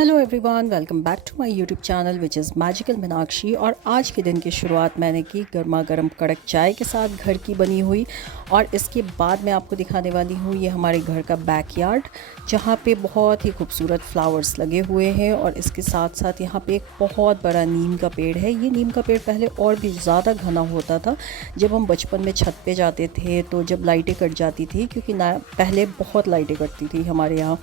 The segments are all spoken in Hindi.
Hello everyone, welcome back to my YouTube channel which is magical Meenakshi. और आज के दिन की शुरुआत मैंने की गर्मा गर्म कड़क चाय के साथ, घर की बनी हुई। और इसके बाद मैं आपको दिखाने वाली हूँ ये हमारे घर का बैकयार्ड, जहाँ पे बहुत ही खूबसूरत फ्लावर्स लगे हुए हैं। और इसके साथ साथ यहाँ पे एक बहुत बड़ा नीम का पेड़ है। ये नीम का पेड़ पहले और भी ज़्यादा घना होता था जब हम बचपन में छत पे जाते थे, तो जब लाइटें कट जाती थी, क्योंकि ना पहले बहुत लाइटें कटती थी हमारे यहाँ,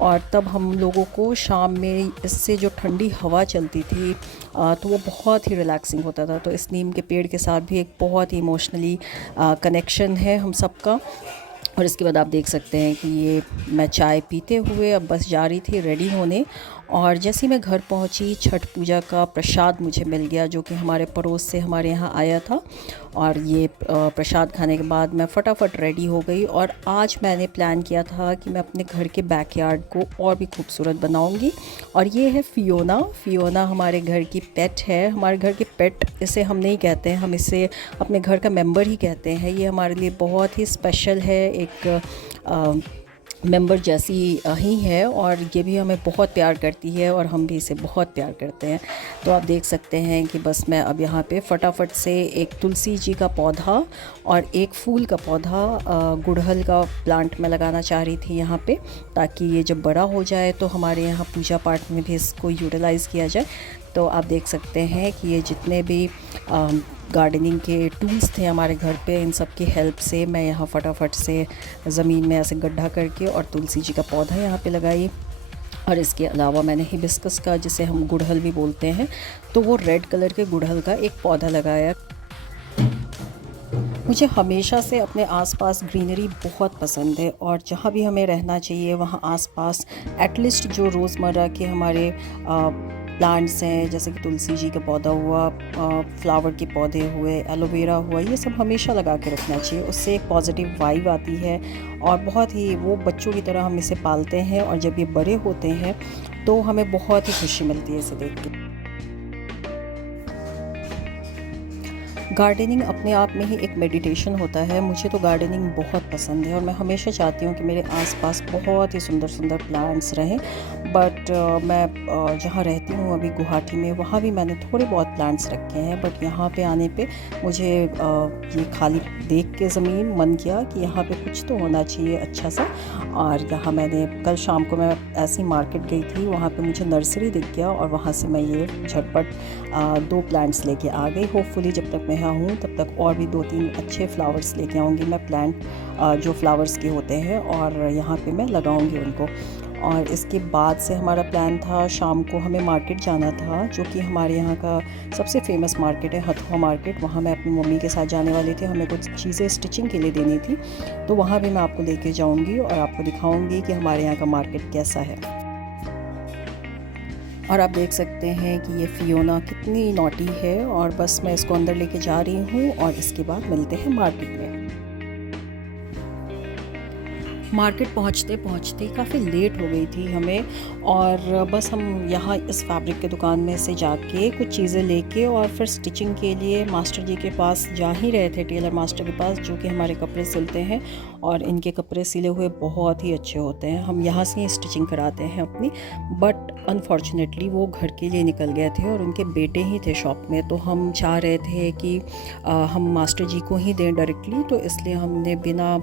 और तब हम लोगों को शाम में इससे जो ठंडी हवा चलती थी तो वो बहुत ही रिलैक्सिंग होता था। तो इस नीम के पेड़ के साथ भी एक बहुत ही इमोशनली कनेक्शन है हम सबका। और इसके बाद आप देख सकते हैं कि ये मैं चाय पीते हुए अब बस जा रही थी रेडी होने। और जैसे ही मैं घर पहुंची, छठ पूजा का प्रसाद मुझे मिल गया, जो कि हमारे पड़ोस से हमारे यहाँ आया था। और ये प्रसाद खाने के बाद मैं फटाफट रेडी हो गई। और आज मैंने प्लान किया था कि मैं अपने घर के बैकयार्ड को और भी खूबसूरत बनाऊंगी। और ये है फियोना। फियोना हमारे घर की पेट है। हमारे घर के पेट इसे हम नहीं कहते हैं, हम इसे अपने घर का मेंबर ही कहते हैं। ये हमारे लिए बहुत ही स्पेशल है, एक मेंबर जैसी ही है। और ये भी हमें बहुत प्यार करती है और हम भी इसे बहुत प्यार करते हैं। तो आप देख सकते हैं कि बस मैं अब यहाँ पे फटाफट से एक तुलसी जी का पौधा और एक फूल का पौधा, गुड़हल का प्लांट मैं लगाना चाह रही थी यहाँ पे, ताकि ये जब बड़ा हो जाए तो हमारे यहाँ पूजा पाठ में भी इसको यूटिलाइज़ किया जाए। तो आप देख सकते हैं कि ये जितने भी गार्डनिंग के टूल्स थे हमारे घर पे, इन सब की हेल्प से मैं यहाँ फटाफट से ज़मीन में ऐसे गड्ढा करके और तुलसी जी का पौधा यहाँ पे लगाई। और इसके अलावा मैंने हिबिस्कस का, जिसे हम गुड़हल भी बोलते हैं, तो वो रेड कलर के गुड़हल का एक पौधा लगाया। मुझे हमेशा से अपने आसपास ग्रीनरी बहुत पसंद है, और जहाँ भी हमें रहना चाहिए वहाँ आसपास एटलीस्ट जो रोज़मर्रा के हमारे प्लांट्स हैं, जैसे कि तुलसी जी का पौधा हुआ, फ्लावर के पौधे हुए, एलोवेरा हुआ, ये सब हमेशा लगा के रखना चाहिए। उससे एक पॉजिटिव वाइब आती है और बहुत ही वो बच्चों की तरह हम इसे पालते हैं। और जब ये बड़े होते हैं तो हमें बहुत ही खुशी मिलती है इसे देख के। गार्डनिंग अपने आप में ही एक मेडिटेशन होता है। मुझे तो गार्डनिंग बहुत पसंद है और मैं हमेशा चाहती हूँ कि मेरे आसपास बहुत ही सुंदर सुंदर प्लांट्स रहें। बट मैं जहाँ रहती हूँ अभी गुवाहाटी में, वहाँ भी मैंने थोड़े बहुत प्लांट्स रखे हैं। बट यहाँ पे आने पे मुझे ये खाली देख के ज़मीन मन किया कि यहाँ पे कुछ तो होना चाहिए अच्छा सा। और यहाँ मैंने कल शाम को मैं ऐसी मार्केट गई थी, वहाँ पे मुझे नर्सरी दिख गया और वहाँ से मैं ये झटपट 2 प्लांट्स लेके आ गई। होपफुली जब तक मैं यहाँ हूँ तब तक और भी 2-3 अच्छे फ्लावर्स लेके आऊँगी मैं, प्लांट जो फ्लावर्स के होते हैं, और यहाँ पे मैं लगाऊँगी उनको। और इसके बाद से हमारा प्लान था, शाम को हमें मार्केट जाना था, जो कि हमारे यहाँ का सबसे फेमस मार्केट है, हथुआ मार्केट। वहाँ मैं अपनी मम्मी के साथ जाने वाली थी, हमें कुछ चीज़ें स्टिचिंग के लिए देनी थी। तो वहाँ भी मैं आपको लेके जाऊँगी और आपको दिखाऊँगी कि हमारे यहाँ का मार्केट कैसा है। और आप देख सकते हैं कि ये फियोना कितनी नॉटी है। और बस मैं इसको अंदर लेके जा रही हूँ और इसके बाद मिलते हैं मार्केट में। मार्केट पहुँचते पहुँचते काफ़ी लेट हो गई थी हमें, और बस हम यहाँ इस फैब्रिक के दुकान में से जाके कुछ चीज़ें लेके और फिर स्टिचिंग के लिए मास्टर जी के पास जा ही रहे थे, टेलर मास्टर के पास, जो कि हमारे कपड़े सिलते हैं। और इनके कपड़े सिले हुए बहुत ही अच्छे होते हैं, हम यहाँ से ही स्टिचिंग कराते हैं अपनी। बट अनफॉर्चुनेटली वो घर के लिए निकल गए थे और उनके बेटे ही थे शॉप में। तो हम चाह रहे थे कि हम मास्टर जी को ही दें डायरेक्टली, तो इसलिए हमने बिना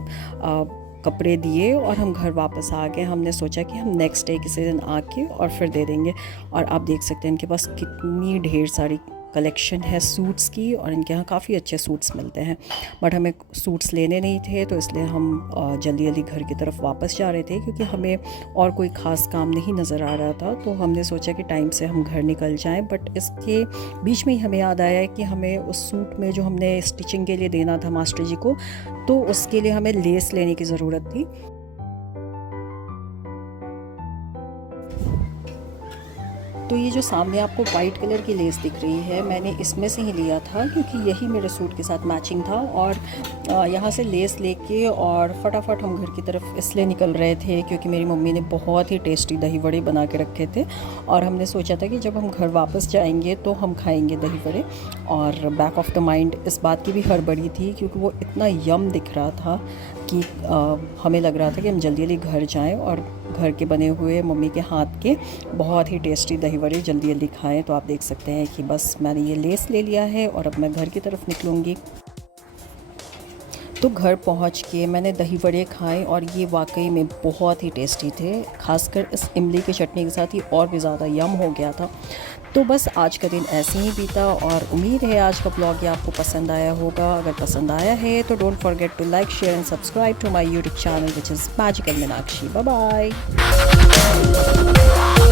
कपड़े दिए और हम घर वापस आ गए। हमने सोचा कि हम नेक्स्ट डे किसी दिन आके और फिर दे देंगे। और आप देख सकते हैं इनके पास कितनी ढेर सारी कलेक्शन है सूट्स की, और इनके यहाँ काफ़ी अच्छे सूट्स मिलते हैं। बट हमें सूट्स लेने नहीं थे, तो इसलिए हम जल्दी जल्दी घर की तरफ वापस जा रहे थे, क्योंकि हमें और कोई ख़ास काम नहीं नज़र आ रहा था। तो हमने सोचा कि टाइम से हम घर निकल जाएं। बट इसके बीच में ही हमें याद आया कि हमें उस सूट में जो हमने स्टिचिंग के लिए देना था मास्टर जी को, तो उसके लिए हमें लेस लेने की ज़रूरत थी। तो ये जो सामने आपको वाइट कलर की लेस दिख रही है, मैंने इसमें से ही लिया था, क्योंकि यही मेरे सूट के साथ मैचिंग था। और यहाँ से लेस लेके और फटाफट हम घर की तरफ इसलिए निकल रहे थे क्योंकि मेरी मम्मी ने बहुत ही टेस्टी दही बड़े बना के रखे थे, और हमने सोचा था कि जब हम घर वापस जाएंगे तो हम खाएंगे दही बड़े। और बैक ऑफ द माइंड इस बात की भी हड़बड़ी थी, क्योंकि वो इतना यम दिख रहा था कि हमें लग रहा था कि हम जल्दी जल्दी घर जाएँ और घर के बने हुए मम्मी के हाथ के बहुत ही टेस्टी दही वड़े जल्दी जल्दी खाएँ। तो आप देख सकते हैं कि बस मैंने ये लेस ले लिया है और अब मैं घर की तरफ निकलूँगी। तो घर पहुंच के मैंने दही वड़े खाए और ये वाकई में बहुत ही टेस्टी थे। खासकर इस इमली की चटनी के साथ ही और भी ज़्यादा यम हो गया था। तो बस आज का दिन ऐसे ही बीता और उम्मीद है आज का ब्लॉग ये आपको पसंद आया होगा। अगर पसंद आया है तो don't forget to like, share and subscribe to my YouTube channel which is magical Meenakshi. Bye bye.